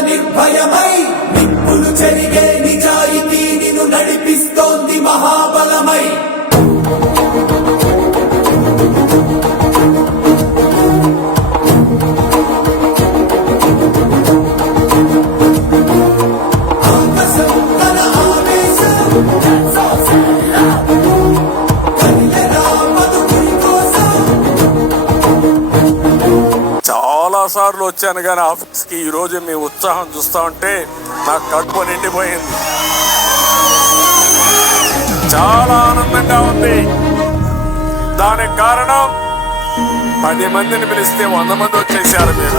నిర్భయమై నిప్పులు నడిపిస్తోంది మహాబలమై. That's సార్లు వచ్చాను కానీ ఆఫీస్కి ఈరోజు మీ ఉత్సాహం చూస్తా ఉంటే నాకు కడుపు నిండిపోయింది. చాలా ఆనందంగా ఉంది. దానికి కారణం పది మందిని పిలిస్తే వంద మంది వచ్చేసారు మీరు.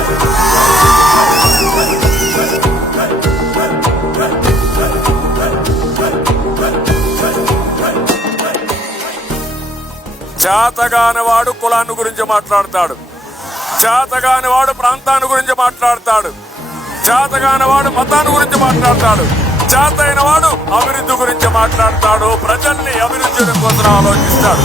చేతగాని వాడు కులాన్ని గురించి మాట్లాడతాడు. చేతగాని వాడు ప్రాంతాన్ని గురించి మాట్లాడతాడు. చేతగాని వాడు మతాన్ని గురించి మాట్లాడతాడు. చేత అయిన వాడు అభివృద్ధి గురించి మాట్లాడతాడు. ప్రజల్ని అభివృద్ధి కోసం ఆలోచిస్తాడు.